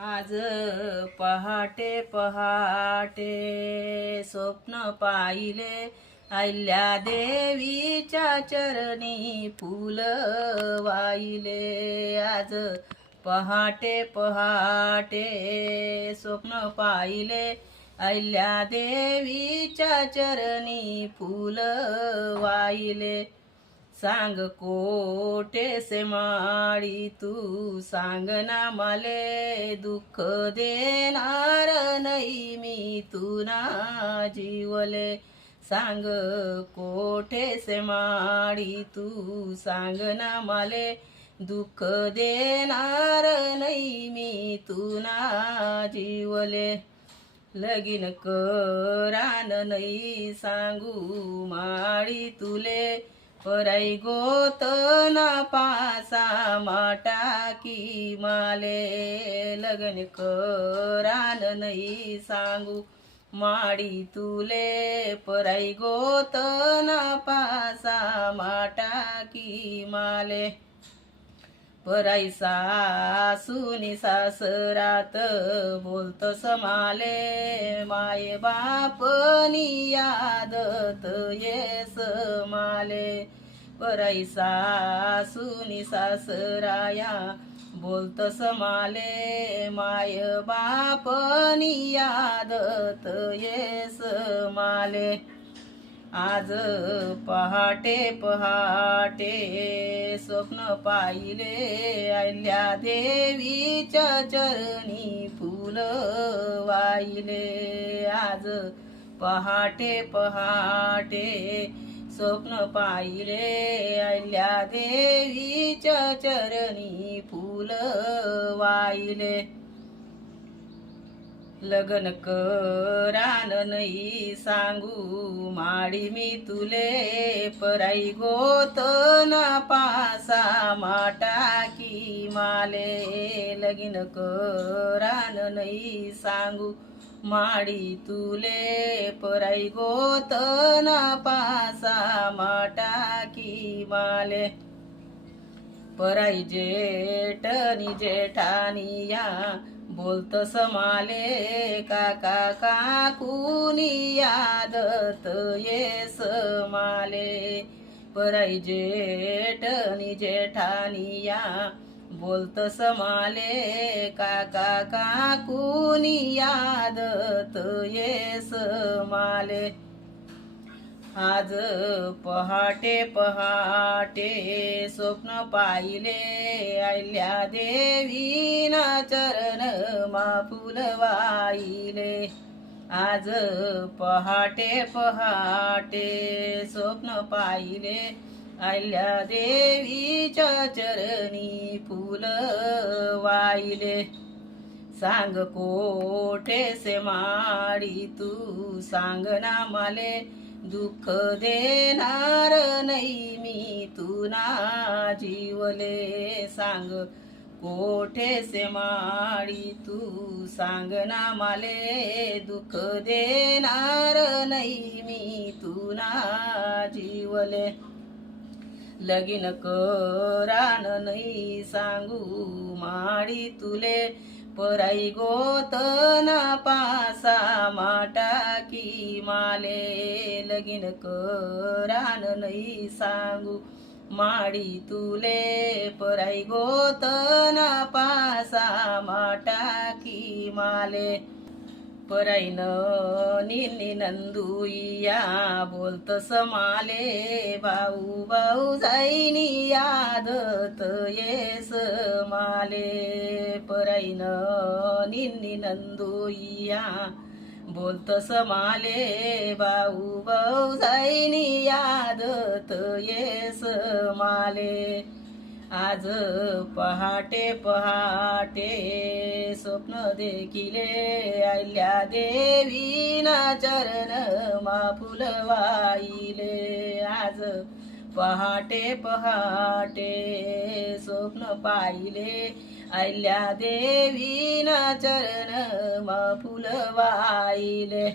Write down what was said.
आज पहाटे पहाटे स्वप्न पाहिले अहिल्या देवीच्या चरणी फूल वाहिले। आज पहाटे पहाटे स्वप्न पाहिले अहिल्या देवीच्या चरणी फूल वाहिले। सांग कोठे से माळी तू सांग ना माले, दुःख देणार नाही मी तू ना जीवले। सांग कोठे से माळी तू सांग ना माले, दुःख देणार नाही मी तू ना जीवले। लगीन करान नाही सांगू माळी तुले, पराई गोत ना पासा माटाकी माले। लग्न करान नाही सांगू माडी तुले, पराई गोत ना पासा माटाकी माले। पराई सासूनी सासरात बोलत समाले, माये बापनी यादत येस माले। पराई सासूनी सासराया बोलत समाले, माय बापनी यादत येस माले। आज पहाटे पहाटे स्वप्न पाहिले अहिल्या देवीच्या चरणी फूल वाहिले। आज पहाटे पहाटे स्वप्न पाहिले अहिल्या देवीच्या चरणी फूल वाहिले। लग्न करान नाही सांगू माडी मी तुले, पराई गोत ना पासा माटाकी माले। लगीन करान नाही सांगू माडी तुले, पराई गोत ना पासा माटाकी माले। पराई जेठनी जेठानिया बोलत समाले, काका काकूनी यादत येस माले। पराई जेठनी जेठानिया बोलत समाले, काका काकूनी यादत येस माले। आज पहाटे पहाटे स्वप्न पाहिले अहिल्या देवीना चरण मा फूल वाहिले। आज पहाटे पहाटे स्वप्न पाहिले अहिल्या देवीच्या चरणी फूल वाहिले। सांग कोठे से माडी तू सांग ना माले, दुःख देणार नाही मी तू ना जीवले। सांग कोठे से माडी तू सांग ना माले, दुःख देणार नाही मी तू ना जीवले। लगीन करान नाही सांगू माडी तुले, पराई गोत ना पासा माटाकी माले। लगीन करान नाही सांगू माडी तुले, पराई गोत ना पासा माटाकी माले। पराईन निन्नी नंदुइया बोलत समाले, भाऊ भाऊ जाईनी यादत येस माले। पराईन निन्नी नंदुइया बोलत समाले, भाऊ भाऊ जाईनी यादत येस माले। आज पहाटे पहाटे स्वप्न देखिले अहिल्या देवीना चरण मा फूल वाहिले। आज पहाटे पहाटे स्वप्न पाहिले अहिल्या देवीना चरण मा फूल वाहिले।